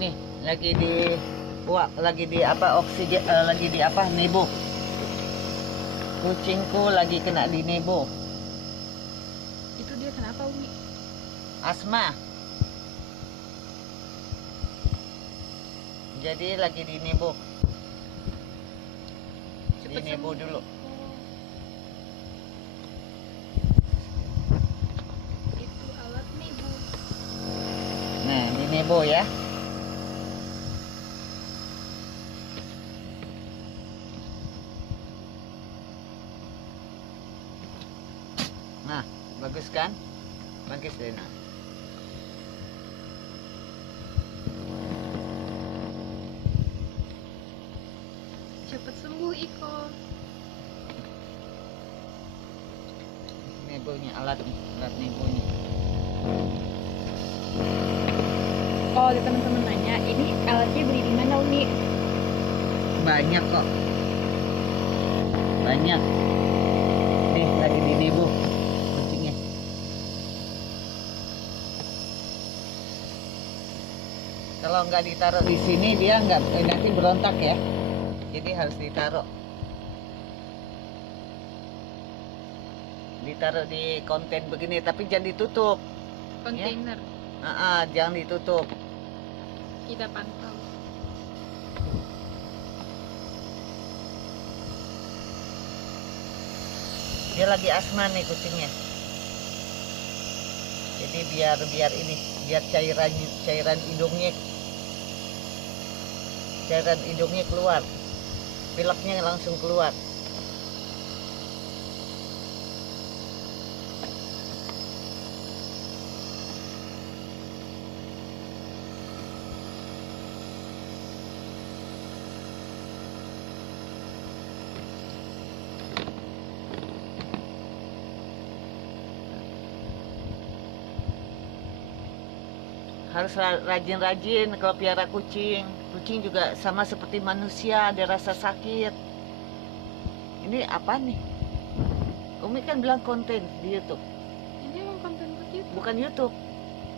Nih, lagi di apa oksigen, lagi di apa nebo. Kucingku lagi kena di nebo. Itu dia kenapa, Umi? Asma. Jadi lagi di nebo. Di Cepet nebo sembuh. dulu. Itu alat nih, Bu. Nah, di nebo ya. Nah, bagus kan? Bagus Dena. Cepet sembuh, Iko. Nebonya, alat nebonya. Oh, ada teman-teman nanya, ini alatnya beli di mana, Umi? Banyak kok. Banyak. Nih, lagi di nebo kucingnya. Kalau nggak ditaruh di sini dia nggak nanti berontak ya. Jadi harus ditaruh. Ditaruh di konten begini, tapi jangan ditutup. Kontainer. Jangan ditutup. Kita pantau. Dia lagi asma nih kucingnya. Jadi biar biar cairan hidungnya keluar, pileknya langsung keluar. Harus rajin-rajin kalau piara kucing. Kucing juga sama seperti manusia, ada rasa sakit. Ini apa nih? Umi kan bilang konten di YouTube, Ini emang konten buat YouTube. bukan YouTube.